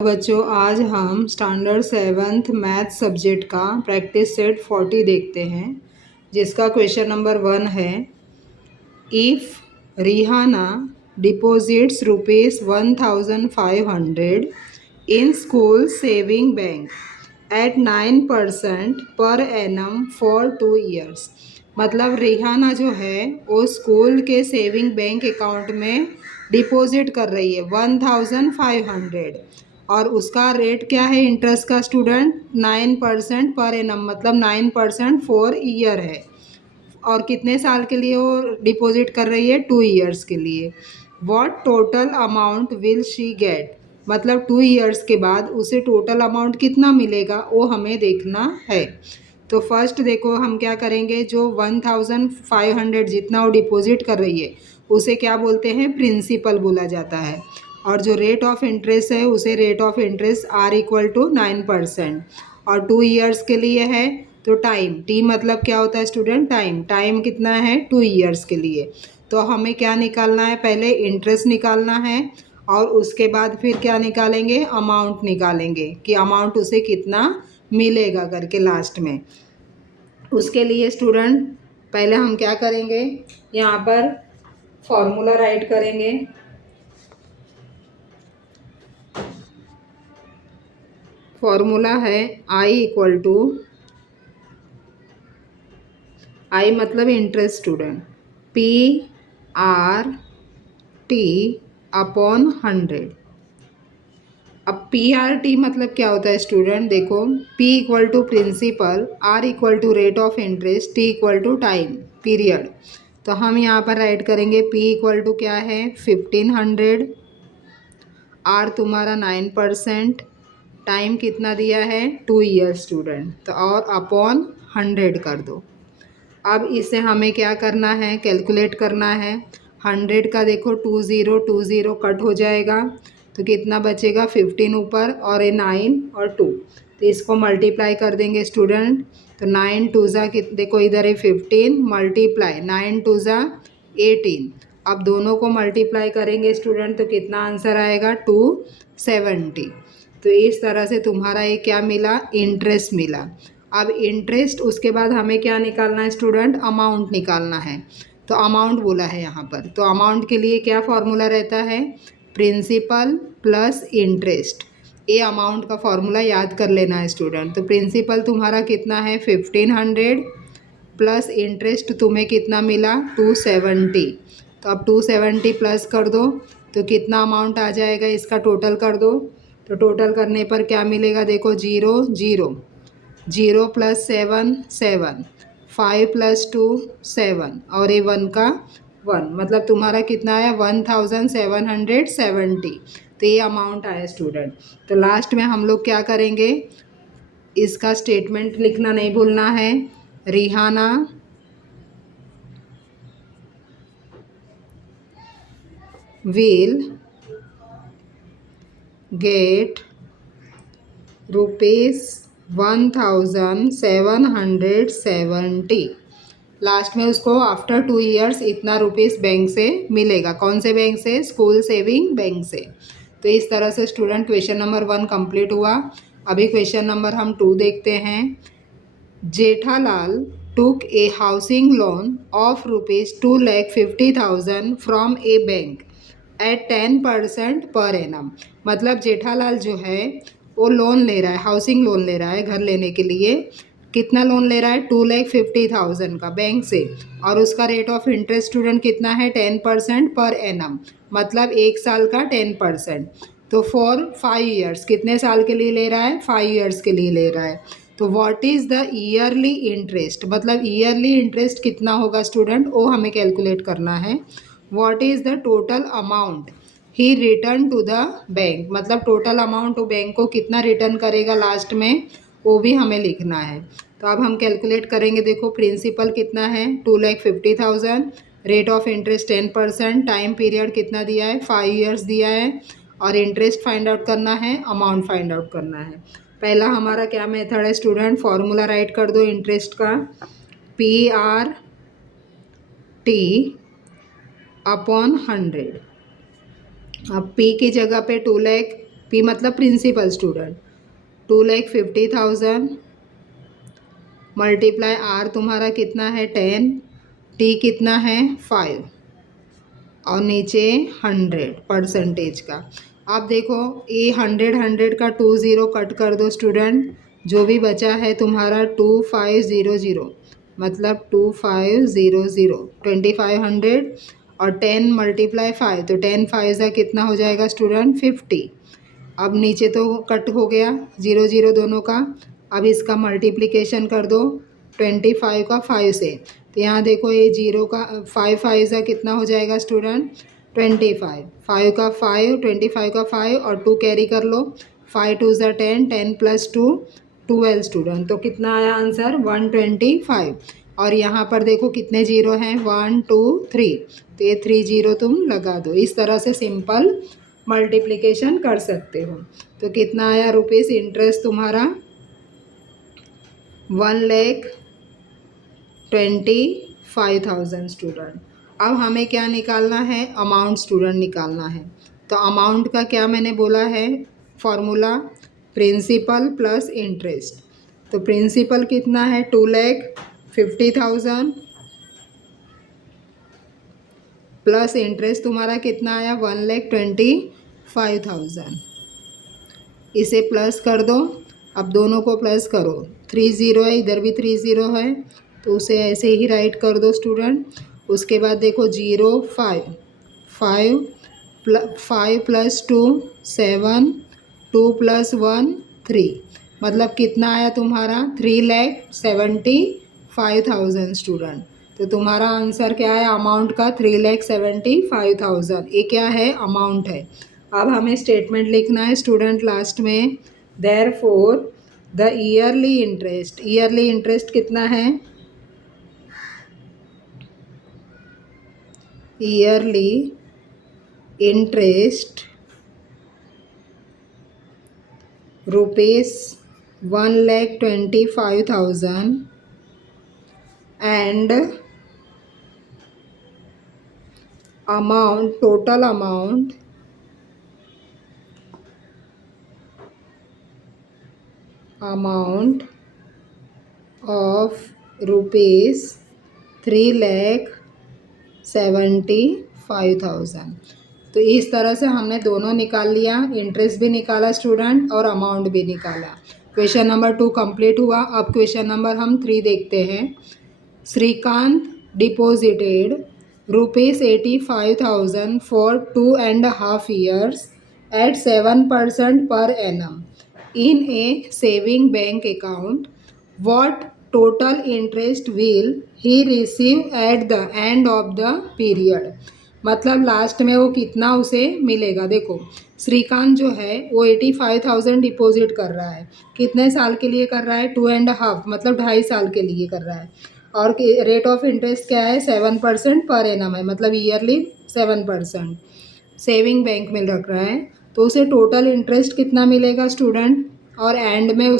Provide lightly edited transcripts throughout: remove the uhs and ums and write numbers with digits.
बच्चों, आज हम स्टैंडर्ड 7th मैथ सब्जेक्ट का प्रैक्टिस सेट 40 देखते हैं, जिसका क्वेश्चन नंबर 1 है। If Rihana deposits ₹1500 in school saving bank at 9% per annum for 2 years. मतलब रिहाना जो है वो स्कूल के सेविंग बैंक अकाउंट में डिपॉजिट कर रही है 1500, और उसका रेट क्या है इंटरेस्ट का स्टूडेंट? 9% पर एनम, मतलब 9% फॉर ईयर है। और कितने साल के लिए वो डिपॉजिट कर रही है? 2 ईयर्स के लिए। What total amount will she get, मतलब 2 ईयर्स के बाद उसे टोटल अमाउंट कितना मिलेगा वो हमें देखना है। तो फर्स्ट देखो हम क्या करेंगे, जो 1500 जितना वो डिपॉजिट कर रही है उसे क्या बोलते हैं? प्रिंसिपल बोला जाता है। और जो रेट ऑफ इंटरेस्ट है उसे रेट ऑफ इंटरेस्ट R=9%। और 2 ईयर्स के लिए है तो टाइम, टी मतलब क्या होता है स्टूडेंट? टाइम। टाइम कितना है? 2 ईयर्स के लिए। तो हमें क्या निकालना है? पहले इंटरेस्ट निकालना है और उसके बाद फिर क्या निकालेंगे? अमाउंट निकालेंगे कि अमाउंट उसे कितना मिलेगा करके लास्ट में। उसके लिए स्टूडेंट पहले हम क्या करेंगे, यहाँ पर फॉर्मूला राइट करेंगे। फॉर्मूला है I मतलब इंटरेस्ट स्टूडेंट, PRT/100। अब PRT मतलब क्या होता है स्टूडेंट? देखो, P= principal, R= rate of interest, T= time period. तो हम यहाँ पर राइट करेंगे P= क्या है? 1500, R तुम्हारा 9%, टाइम कितना दिया है? 2 ईयर्स स्टूडेंट, तो और अपॉन 100 कर दो। अब इसे हमें क्या करना है? कैलकुलेट करना है। 100 का देखो 20 कट हो जाएगा तो कितना बचेगा? 15 ऊपर और ये 9 और 2, तो इसको मल्टीप्लाई कर देंगे स्टूडेंट। तो 9 2 देखो इधर है 15 मल्टीप्लाई 9 2 18। अब दोनों को मल्टीप्लाई करेंगे स्टूडेंट तो कितना आंसर आएगा? 270। तो इस तरह से तुम्हारा ये क्या मिला? इंटरेस्ट मिला। अब इंटरेस्ट, उसके बाद हमें क्या निकालना है स्टूडेंट? अमाउंट निकालना है। तो अमाउंट बोला है यहाँ पर, तो अमाउंट के लिए क्या फॉर्मूला रहता है? Principal plus interest. ये अमाउंट का फॉर्मूला याद कर लेना है स्टूडेंट। तो प्रिंसिपल तुम्हारा कितना है? 1500 प्लस इंटरेस्ट तुम्हें कितना मिला? 270। तो अब 270 प्लस कर दो तो कितना अमाउंट आ जाएगा? इसका टोटल कर दो। तो टोटल करने पर क्या मिलेगा? देखो 0 0, 0 + 7 7, 5 + 2 7, और ये 1 का 1, मतलब तुम्हारा कितना आया? 1770। तो ये अमाउंट आया स्टूडेंट। तो लास्ट में हम लोग क्या करेंगे, इसका स्टेटमेंट लिखना नहीं भूलना है। Rihanna will get ₹1770। लास्ट में उसको आफ्टर 2 ईयर्स इतना रुपीस बैंक से मिलेगा। कौन से बैंक से? स्कूल सेविंग बैंक से। तो इस तरह से स्टूडेंट क्वेश्चन नंबर 1 कंप्लीट हुआ। अभी क्वेश्चन नंबर हम 2 देखते हैं। Jethalal took a housing loan of ₹2,50,000 from a bank at 10% per annum। मतलब जेठालाल जो है वो लोन ले रहा है, हाउसिंग लोन ले रहा है घर लेने के लिए। कितना लोन ले रहा है? 2,50,000 का बैंक से, और उसका रेट ऑफ इंटरेस्ट स्टूडेंट कितना है? 10% पर एनम, मतलब 1 साल का 10%। तो फॉर 5 ईयर्स, कितने साल के लिए ले रहा है? 5 ईयर्स के लिए ले रहा है। तो what is the yearly interest, मतलब ईयरली इंटरेस्ट कितना होगा स्टूडेंट, वो हमें कैलकुलेट करना है। What is the total amount he return to the bank, मतलब टोटल अमाउंट वो बैंक को कितना रिटर्न करेगा लास्ट में, वो भी हमें लिखना है। तो अब हम कैलकुलेट करेंगे। देखो प्रिंसिपल कितना है? 2,50,000, rate of interest 10%, time period कितना दिया है? 5 ईयर्स दिया है, और इंटरेस्ट फाइंड आउट करना है, अमाउंट फाइंड आउट करना है। पहला हमारा क्या मेथड है स्टूडेंट? फॉर्मूला राइट कर दो इंटरेस्ट का, PRT/100। अब P की जगह पे 2 लाख पी मतलब प्रिंसिपल स्टूडेंट। 2,50,000 मल्टीप्लाई आर तुम्हारा कितना है 10, टी कितना है 5 और नीचे 100 परसेंटेज का। आप देखो ये 100 का 20 कट कर दो स्टूडेंट, जो भी बचा है तुम्हारा 2500 मतलब 2500 2500 और 10 मल्टीप्लाई 5 तो 10 5 ज़ा कितना हो जाएगा स्टूडेंट 50। अब नीचे तो कट हो गया 0 0 दोनों का। अब इसका मल्टीप्लिकेशन कर दो 25 का 5 से, तो यहाँ देखो ये 0 का 5 5 ज़ा कितना हो जाएगा स्टूडेंट 25, 5 का 5 25 का 5 और 2 कैरी कर लो, 5 2 ज़ा 10, 10 + 2 12 स्टूडेंट। तो कितना आया आंसर 125। और यहाँ पर देखो कितने जीरो हैं 1 2 3, तो ये 3 0 तुम लगा दो। इस तरह से सिंपल मल्टीप्लिकेशन कर सकते हो। तो कितना आया रुपीस इंटरेस्ट तुम्हारा 1,25,000 स्टूडेंट। अब हमें क्या निकालना है अमाउंट स्टूडेंट निकालना है। तो अमाउंट का क्या मैंने बोला है फॉर्मूला प्रिंसिपल प्लस इंटरेस्ट। तो प्रिंसिपल कितना है 2,50,000 प्लस इंटरेस्ट तुम्हारा कितना आया 1,25,000। इसे प्लस कर दो, अब दोनों को प्लस करो, 3 0 है इधर भी 3 0 है तो उसे ऐसे ही राइट कर दो स्टूडेंट। उसके बाद देखो 0 5 5 + 2 7 2 + 1 3 मतलब कितना आया तुम्हारा 3,75,000 स्टूडेंट। तो तुम्हारा आंसर क्या है अमाउंट का 3,75,000। ये क्या है अमाउंट है। अब हमें स्टेटमेंट लिखना है स्टूडेंट लास्ट में। देयरफॉर द ईयरली इंटरेस्ट कितना है yearly interest ₹1,25,000 and total amount of ₹3,75,000। तो इस तरह से हमने दोनों निकाल लिया, इंटरेस्ट भी निकाला स्टूडेंट और अमाउंट भी निकाला। क्वेश्चन नंबर 2 कंप्लीट हुआ। अब क्वेश्चन नंबर हम 3 देखते हैं। Shrikant deposited ₹85,000 for 2.5 years at 7% per annum in a saving bank account. What total interest will he receive at the end of the period? मतलब लास्ट में वो कितना उसे मिलेगा। देखो श्रीकांत जो है वो 85,000 डिपॉजिट कर रहा है, कितने साल के लिए कर रहा है 2.5 मतलब 2.5 साल के लिए कर रहा है। और रेट ऑफ इंटरेस्ट क्या है 7% पर एनम है मतलब ईयरली 7%। सेविंग बैंक में रख रहा है तो उसे टोटल इंटरेस्ट कितना मिलेगा स्टूडेंट, और एंड में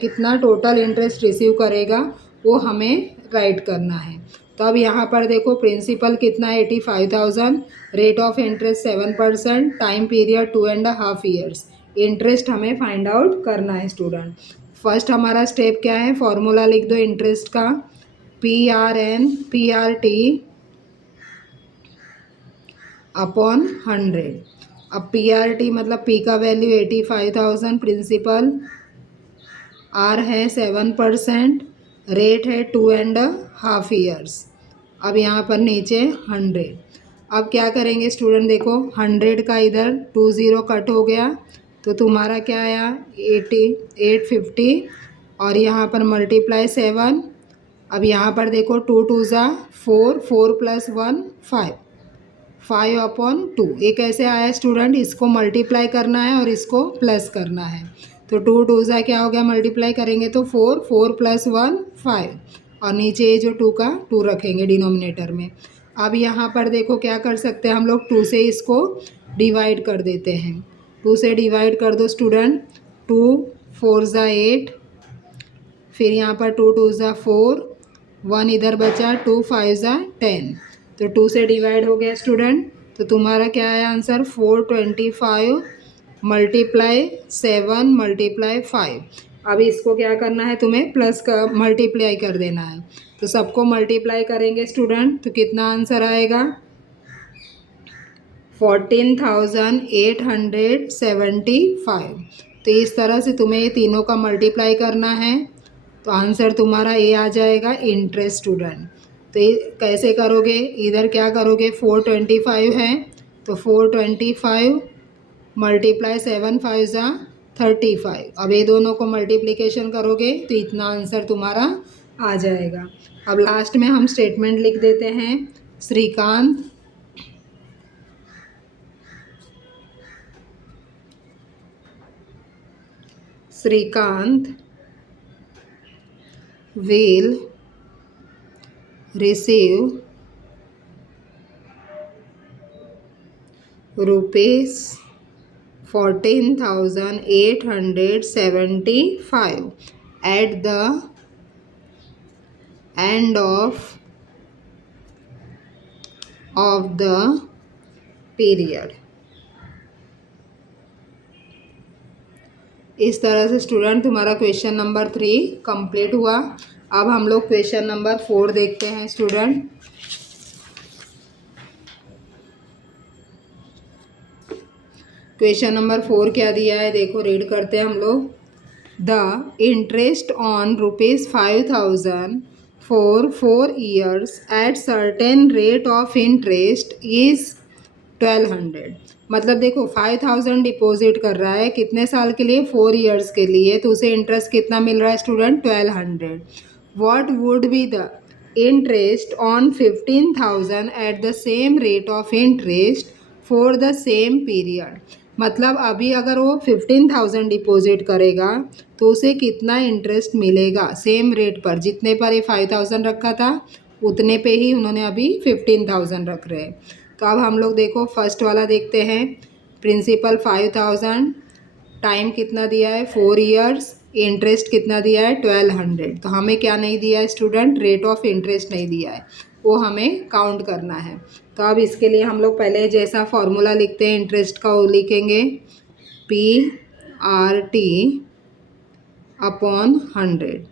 कितना टोटल इंटरेस्ट रिसीव करेगा वो हमें राइट करना है। तो अब यहाँ पर देखो प्रिंसिपल कितना है 85,000, rate of interest 7%, time period 2.5 years, interest हमें फाइंड आउट करना है स्टूडेंट। फर्स्ट हमारा स्टेप क्या है फॉर्मूला लिख दो इंटरेस्ट का PRT अपॉन 100। अब PRT मतलब P का वैल्यू 85,000, प्रिंसिपल R है 7%, रेट है 2.5 ईयर्स। अब यहाँ पर नीचे 100। अब क्या करेंगे स्टूडेंट देखो 100 का इधर 2 0 कट हो गया तो तुम्हारा क्या आया 850 और यहाँ पर मल्टीप्लाई 7। अब यहाँ पर देखो 2 2 ज़ा 4 4 + 1 5 5 अपॉन 2। ये कैसे आया स्टूडेंट, इसको मल्टीप्लाई करना है और इसको प्लस करना है। तो 2 2 ज़ा क्या हो गया मल्टीप्लाई करेंगे तो 4 4 + 1 5 और नीचे ये जो 2 का 2 रखेंगे डिनोमिनेटर में। अब यहाँ पर देखो क्या कर सकते हैं हम लोग 2 से इसको डिवाइड कर देते हैं। 2 से डिवाइड कर दो स्टूडेंट, 2 4 ज़ा 8, फिर यहाँ पर 2 2 ज़ा 4, 1 इधर बचा 2 5 ज़ा 10। तो 2 से डिवाइड हो गया स्टूडेंट, तो तुम्हारा क्या है आंसर 425 मल्टीप्लाई 7 मल्टीप्लाई 5। अब इसको क्या करना है, तुम्हें प्लस का मल्टीप्लाई कर देना है। तो सबको मल्टीप्लाई करेंगे स्टूडेंट, तो कितना आंसर आएगा, 14,875। तो इस तरह से तुम्हें ये तीनों का मल्टीप्लाई करना है, तो आंसर तुम्हारा ये आ जाएगा इंटरेस्ट स्टूडेंट। तो ये कैसे करोगे, इधर क्या करोगे, 425 है तो 425 मल्टीप्लाई 7 5 ज़ा 35। अब ये दोनों को मल्टीप्लिकेशन करोगे तो इतना आंसर तुम्हारा आ जाएगा। अब लास्ट में हम स्टेटमेंट लिख देते हैं, Shrikant will receive rupees 14,875 at the end of the period। इस तरह से स्टूडेंट तुम्हारा क्वेश्चन नंबर 3 कंप्लीट हुआ। अब हम लोग क्वेश्चन नंबर 4 देखते हैं स्टूडेंट। क्वेश्चन नंबर 4 क्या दिया है, देखो रीड करते हैं हम लोग। The interest on ₹5,000 for 4 years at certain rate of interest is 1200। मतलब देखो 5,000 डिपॉजिट कर रहा है, कितने साल के लिए, 4 years के लिए, तो उसे इंटरेस्ट कितना मिल रहा है student, 1200। What would be the interest on 15,000 at the same rate of interest for the same period. मतलब अभी अगर वो 15,000 डिपॉजिट करेगा तो उसे कितना इंटरेस्ट मिलेगा सेम रेट पर, जितने पर ये 5,000 रखा था उतने पे ही उन्होंने अभी 15,000 रख रहे हैं। तो अब हम लोग देखो फर्स्ट वाला देखते हैं। प्रिंसिपल 5,000, टाइम कितना दिया है 4 years, इंटरेस्ट कितना दिया है 1200। तो हमें क्या नहीं दिया है स्टूडेंट, रेट ऑफ इंटरेस्ट नहीं दिया है, वो हमें काउंट करना है। तो अब इसके लिए हम लोग पहले जैसा फॉर्मूला लिखते हैं इंटरेस्ट का, वो लिखेंगे PRT अपॉन 100।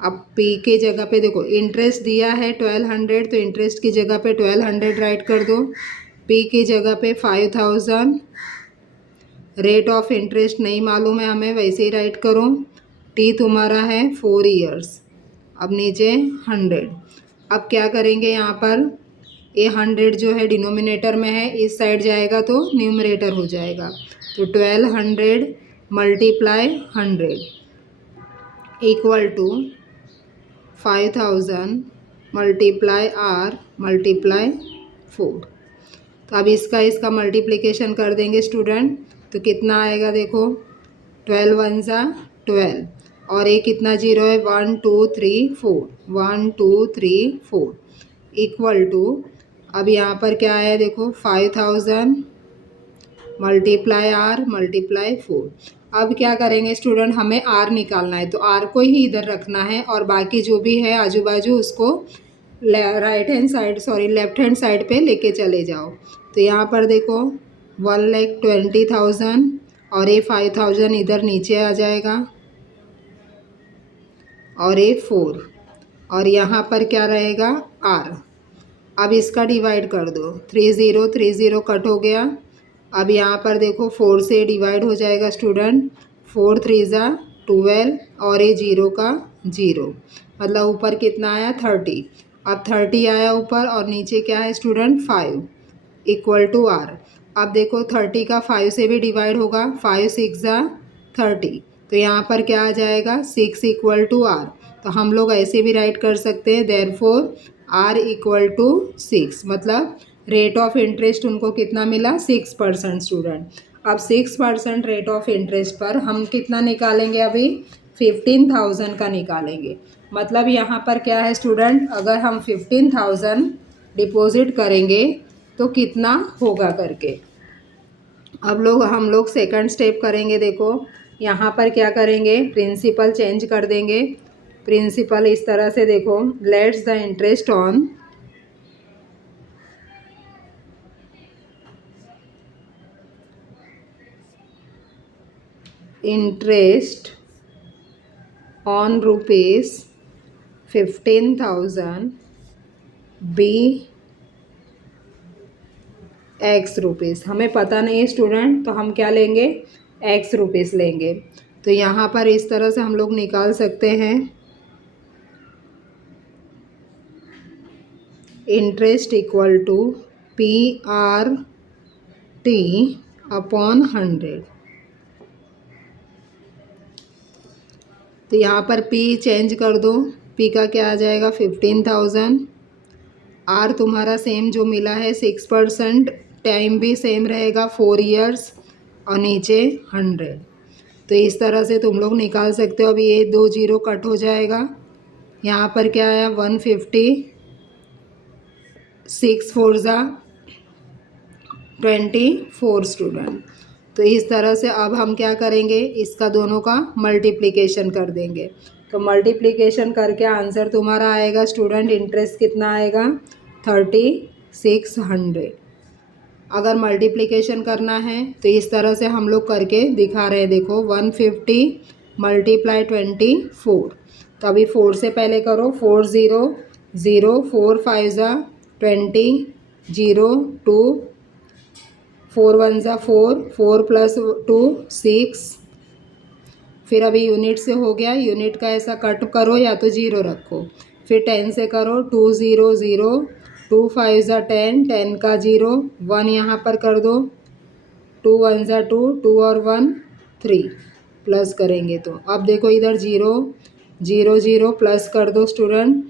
अब P के जगह पे देखो इंटरेस्ट दिया है 1200, तो इंटरेस्ट की जगह पे 1200 राइट कर दो। P की जगह पे 5,000, रेट ऑफ इंटरेस्ट नहीं मालूम है हमें, वैसे ही राइट करो। T तुम्हारा है 4 years, अब नीचे 100। अब क्या करेंगे, यहाँ पर ये 100 जो है डिनोमिनेटर में है, इस साइड जाएगा तो न्यूमरेटर हो जाएगा। तो 1200 multiply 100 equal to 5,000 multiply R multiply 4। तो अब इसका मल्टीप्लिकेशन कर देंगे स्टूडेंट, तो कितना आएगा देखो, 12 1 ज़ा 12, और ये कितना जीरो है, 1 2 3 4, 1 2 3 4 इक्वल टू, अब यहाँ पर क्या है देखो 5,000 मल्टीप्लाई R मल्टीप्लाई 4। अब क्या करेंगे स्टूडेंट, हमें R निकालना है, तो R को ही इधर रखना है और बाकी जो भी है आजू बाजू उसको लेफ्ट हैंड साइड पे लेके चले जाओ। तो यहाँ पर देखो 1,20,000 और ये 5,000 इधर नीचे आ जाएगा, और ये 4, और यहाँ पर क्या रहेगा R। अब इसका डिवाइड कर दो, 30 30 कट हो गया। अब यहाँ पर देखो 4 से डिवाइड हो जाएगा स्टूडेंट, 4 3 ज़ा 12, और ये 0 का 0, मतलब ऊपर कितना आया 30। अब 30 आया ऊपर, और नीचे क्या है स्टूडेंट 5 इक्वल टू R। अब देखो 30 का 5 से भी डिवाइड होगा, 5 6 ज़ा 30, तो यहाँ पर क्या आ जाएगा 6 इक्वल टू R। तो हम लोग ऐसे भी राइट कर सकते हैं, देयरफॉर R इक्वल टू 6, मतलब रेट ऑफ इंटरेस्ट उनको कितना मिला 6% स्टूडेंट। अब 6% रेट ऑफ इंटरेस्ट पर हम कितना निकालेंगे, अभी 15,000 का निकालेंगे। मतलब यहाँ पर क्या है स्टूडेंट, अगर हम 15,000 डिपॉजिट करेंगे तो कितना होगा करके। अब हम लोग सेकंड स्टेप करेंगे। देखो यहाँ पर क्या करेंगे, प्रिंसिपल चेंज कर देंगे। प्रिंसिपल इस तरह से देखो, let's the interest on interest on rupees 15,000 be x rupees. हमें पता नहीं है स्टूडेंट, तो हम क्या लेंगे, एक्स रुपीज़ लेंगे। तो यहाँ पर इस तरह से हम लोग निकाल सकते हैं interest equal to P R T upon 100। तो यहाँ पर P चेंज कर दो, P का क्या आ जाएगा 15,000। R तुम्हारा सेम जो मिला है 6%, टाइम भी सेम रहेगा 4 ईयर्स, और नीचे 100। तो इस तरह से तुम लोग निकाल सकते हो। अभी ये 2 जीरो कट हो जाएगा, यहाँ पर क्या आया 150, 6 4 ज़ा 24 स्टूडेंट। तो इस तरह से अब हम क्या करेंगे, इसका दोनों का मल्टीप्लिकेशन कर देंगे। तो मल्टीप्लिकेशन करके आंसर तुम्हारा आएगा स्टूडेंट, इंटरेस्ट कितना आएगा 3600। अगर मल्टीप्लिकेशन करना है तो इस तरह से हम लोग करके दिखा रहे हैं। देखो 150 मल्टीप्लाई 24। तो अभी 4 से पहले करो, 4 0 0, 4 5 ज़ा 20, 0 2, 4 1 ज़ा 4, 4 प्लस 2 6। फिर अभी यूनिट से हो गया, यूनिट का ऐसा कट करो या तो जीरो रखो। फिर 10 से करो, 2 0 0, 2 5 ज़ा 10, 10 का जीरो, 1 यहाँ पर कर दो, 2 1 ज़ा 2, 2 और 1 3, प्लस करेंगे तो अब देखो इधर 0 0 0 प्लस कर दो स्टूडेंट।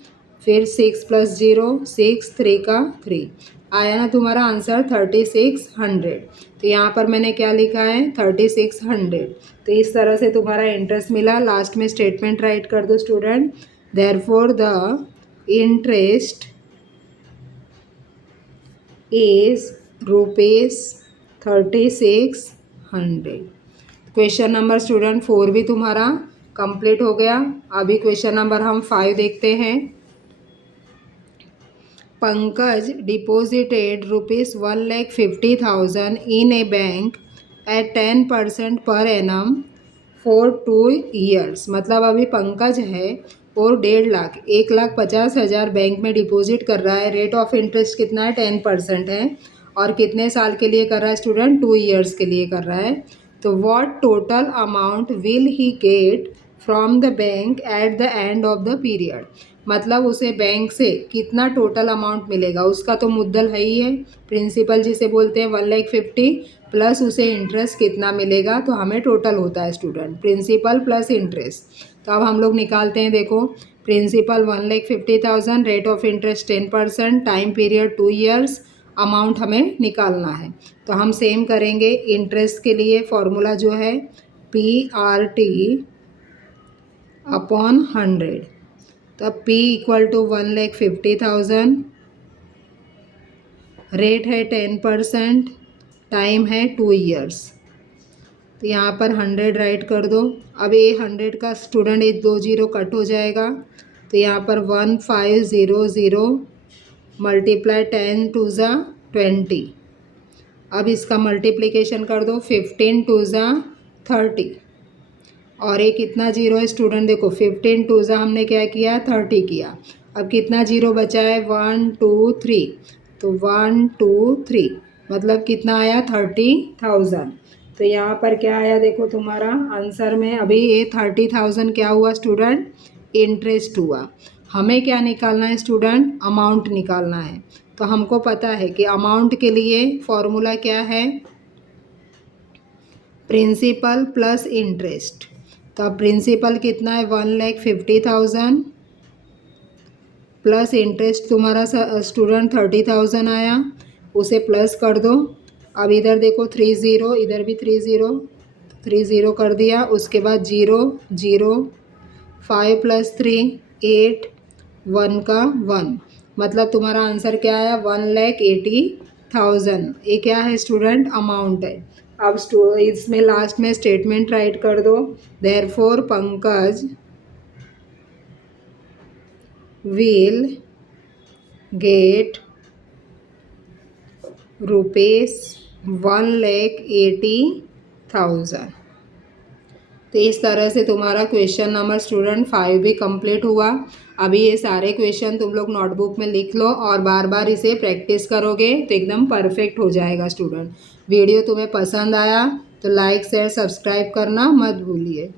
फिर 6 प्लस 0 6, 3 का 3, आया ना तुम्हारा आंसर 3600। तो यहाँ पर मैंने क्या लिखा है 3600। तो इस तरह से तुम्हारा इंटरेस्ट मिला। लास्ट में स्टेटमेंट राइट कर दो student, therefore the interest is ₹3600। Question number student 4 भी तुम्हारा कंप्लीट हो गया। अभी क्वेश्चन नंबर हम 5 देखते हैं। Pankaj deposited ₹1,50,000 in a bank at 10% per annum for 2 years। मतलब अभी पंकज है और 1,50,000 1,50,000 बैंक में डिपॉजिट कर रहा है। रेट ऑफ इंटरेस्ट कितना है 10% है, और कितने साल के लिए कर रहा है स्टूडेंट 2 ईयर्स के लिए कर रहा है। तो what total amount will he get from the bank at the end of the period. मतलब उसे बैंक से कितना टोटल अमाउंट मिलेगा, उसका तो मुद्दल है ही है, प्रिंसिपल जिसे बोलते हैं 1,50,000, प्लस उसे इंटरेस्ट कितना मिलेगा। तो हमें टोटल होता है स्टूडेंट प्रिंसिपल प्लस इंटरेस्ट। तो अब हम लोग निकालते हैं। देखो principal 1,50,000, rate of interest 10%, time period 2 years, amount हमें निकालना है। तो हम सेम करेंगे। इंटरेस्ट के लिए फॉर्मूला जो है PRT अपॉन 100। तो अब P इक्वल टू 1,50,000, रेट है 10%, टाइम है 2 ईयर्स। तो यहाँ पर 100 राइट कर दो। अब ये 100 का स्टूडेंट एक 2 जीरो कट हो जाएगा। तो यहाँ पर 1500 मल्टीप्लाई 10 2 ज़ा 20। अब इसका मल्टीप्लिकेशन कर दो, 15 2 ज़ा 30, और ये कितना जीरो है स्टूडेंट, देखो 15 2 ज़ा हमने क्या किया 30 किया। अब कितना जीरो बचा है 1 2 3, तो 1 2 3 मतलब कितना आया 30,000। तो यहाँ पर क्या आया देखो तुम्हारा आंसर में। अभी ये 30,000 क्या हुआ स्टूडेंट, इंटरेस्ट हुआ। हमें क्या निकालना है स्टूडेंट, अमाउंट निकालना है। तो हमको पता है कि अमाउंट के लिए फॉर्मूला क्या है, प्रिंसिपल प्लस इंटरेस्ट। तो अब प्रिंसिपल कितना है 1,50,000 प्लस इंटरेस्ट तुम्हारा स्टूडेंट 30,000 आया, उसे प्लस कर दो। अब इधर देखो 3 0, इधर भी 3 0, 3 0 कर दिया। उसके बाद 0 0, 5 प्लस 3 8, 1 का 1, मतलब तुम्हारा आंसर क्या आया 1,80,000। ये क्या है स्टूडेंट, अमाउंट है। अब इसमें लास्ट में स्टेटमेंट राइट कर दो, देयरफॉर पंकज will get ₹1,80,000। तो इस तरह से तुम्हारा क्वेश्चन नंबर स्टूडेंट 5 भी कंप्लीट हुआ। अभी ये सारे क्वेश्चन तुम लोग नोटबुक में लिख लो और बार बार इसे प्रैक्टिस करोगे तो एकदम परफेक्ट हो जाएगा स्टूडेंट। वीडियो तुम्हें पसंद आया तो लाइक शेयर सब्सक्राइब करना मत भूलिए।